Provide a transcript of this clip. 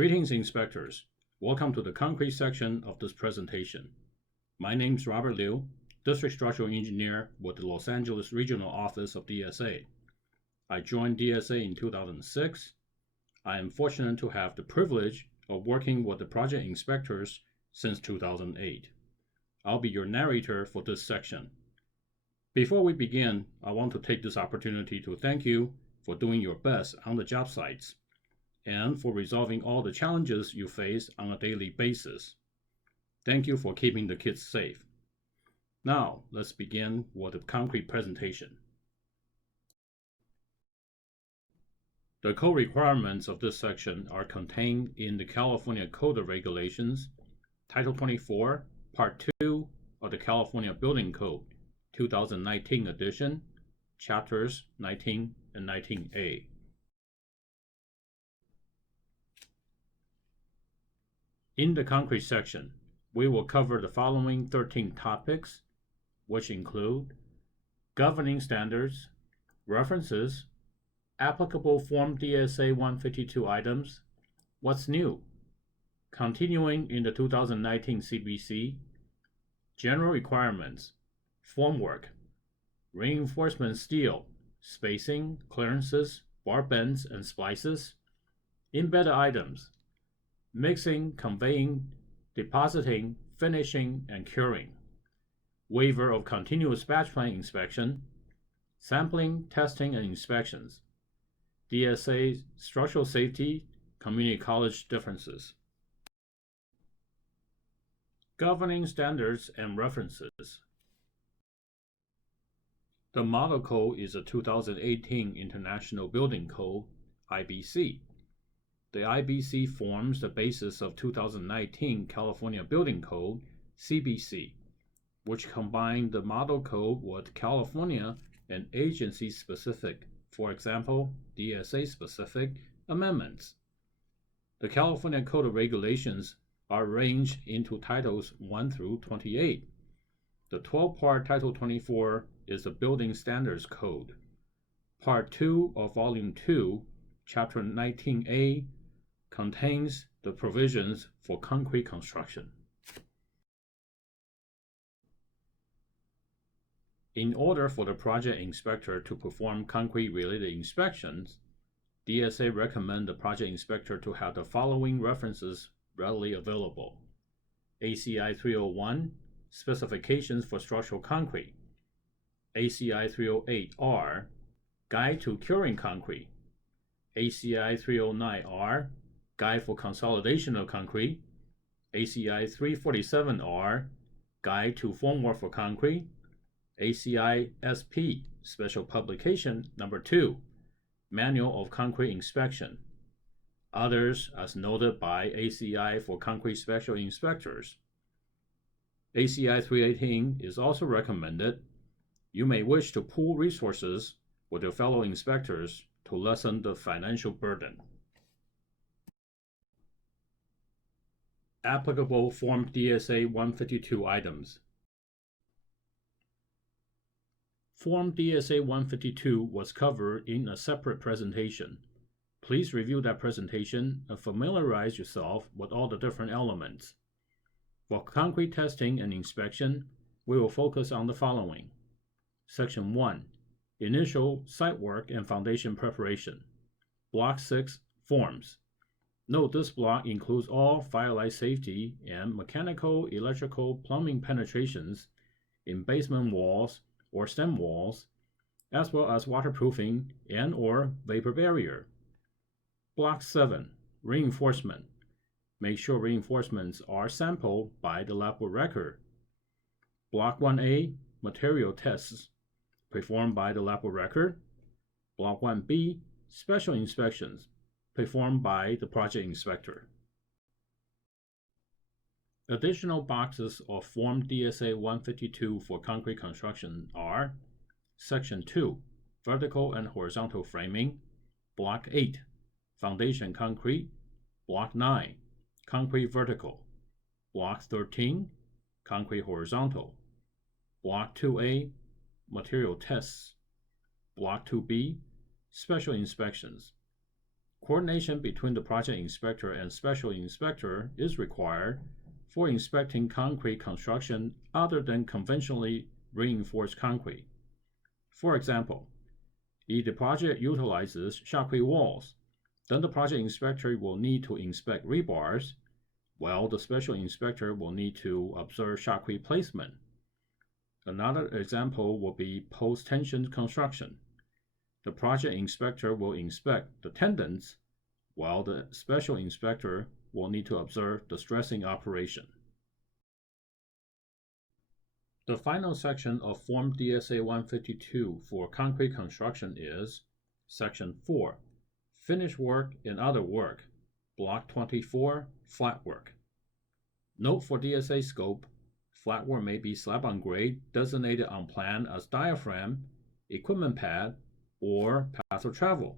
Greetings, inspectors. Welcome to the concrete section of this presentation. My name is Robert Liu, District Structural Engineer with the Los Angeles Regional Office of DSA. I joined DSA in 2006. I am fortunate to have the privilege of working with the project inspectors since 2008. I'll be your narrator for this section. Before we begin, I want to take this opportunity to thank you for doing your best on the job sites and for resolving all the challenges you face on a daily basis. Thank you for keeping the kids safe. Now, let's begin with the concrete presentation. The code requirements of this section are contained in the California Code of Regulations, Title 24, Part 2 of the California Building Code, 2019 edition, Chapters 19 and 19A. In the concrete section, we will cover the following 13 topics, which include governing standards, references, applicable Form DSA 152 items, what's new, continuing in the 2019 CBC, general requirements, formwork, reinforcement steel, spacing, clearances, bar bends and splices, embedded items, mixing, conveying, depositing, finishing, and curing, waiver of continuous batch plant inspection, sampling, testing, and inspections, DSA structural safety, community college differences. Governing standards and references. The model code is a 2018 International Building Code, IBC. The IBC forms the basis of 2019 California Building Code, CBC, which combined the model code with California and agency-specific, for example, DSA-specific amendments. The California Code of Regulations are arranged into Titles 1 through 28. The 12-part Title 24 is the Building Standards Code. Part 2 of Volume 2, Chapter 19A, contains the provisions for concrete construction. In order for the project inspector to perform concrete-related inspections, DSA recommends the project inspector to have the following references readily available: ACI 301, Specifications for Structural Concrete; ACI 308R, Guide to Curing Concrete; ACI 309R, Guide for Consolidation of Concrete; ACI 347R, Guide to Formwork for Concrete; ACI SP, Special Publication Number 2, Manual of Concrete Inspection. Others as noted by ACI for Concrete Special Inspectors. ACI 318 is also recommended. You may wish to pool resources with your fellow inspectors to lessen the financial burden. Applicable Form DSA 152 items. Form DSA 152 was covered in a separate presentation. Please review that presentation and familiarize yourself with all the different elements. For concrete testing and inspection, we will focus on the following. Section 1, Initial Site Work and Foundation Preparation. Block 6, Forms. Note this block includes all firelight safety and mechanical, electrical, plumbing penetrations in basement walls or stem walls, as well as waterproofing and/or vapor barrier. Block 7, Reinforcement. Make sure reinforcements are sampled by the lab book record. Block 1A, Material Tests, performed by the lab book record. Block 1B, Special Inspections, performed by the project inspector. Additional boxes of Form DSA 152 for concrete construction are Section 2, Vertical and Horizontal Framing; Block 8, Foundation Concrete; Block 9, Concrete Vertical; Block 13, Concrete Horizontal; Block 2A, Material Tests; Block 2B, Special Inspections; Coordination between the project inspector and special inspector is required for inspecting concrete construction other than conventionally reinforced concrete. For example, if the project utilizes shotcrete walls, then the project inspector will need to inspect rebars, while the special inspector will need to observe shotcrete placement. Another example will be post-tension construction. The project inspector will inspect the tendons, while the special inspector will need to observe the stressing operation. The final section of Form DSA 152 for concrete construction is Section 4, Finish Work and Other Work, Block 24, Flat Work. Note for DSA scope, flat work may be slab on grade designated on plan as diaphragm, equipment pad, or path of travel.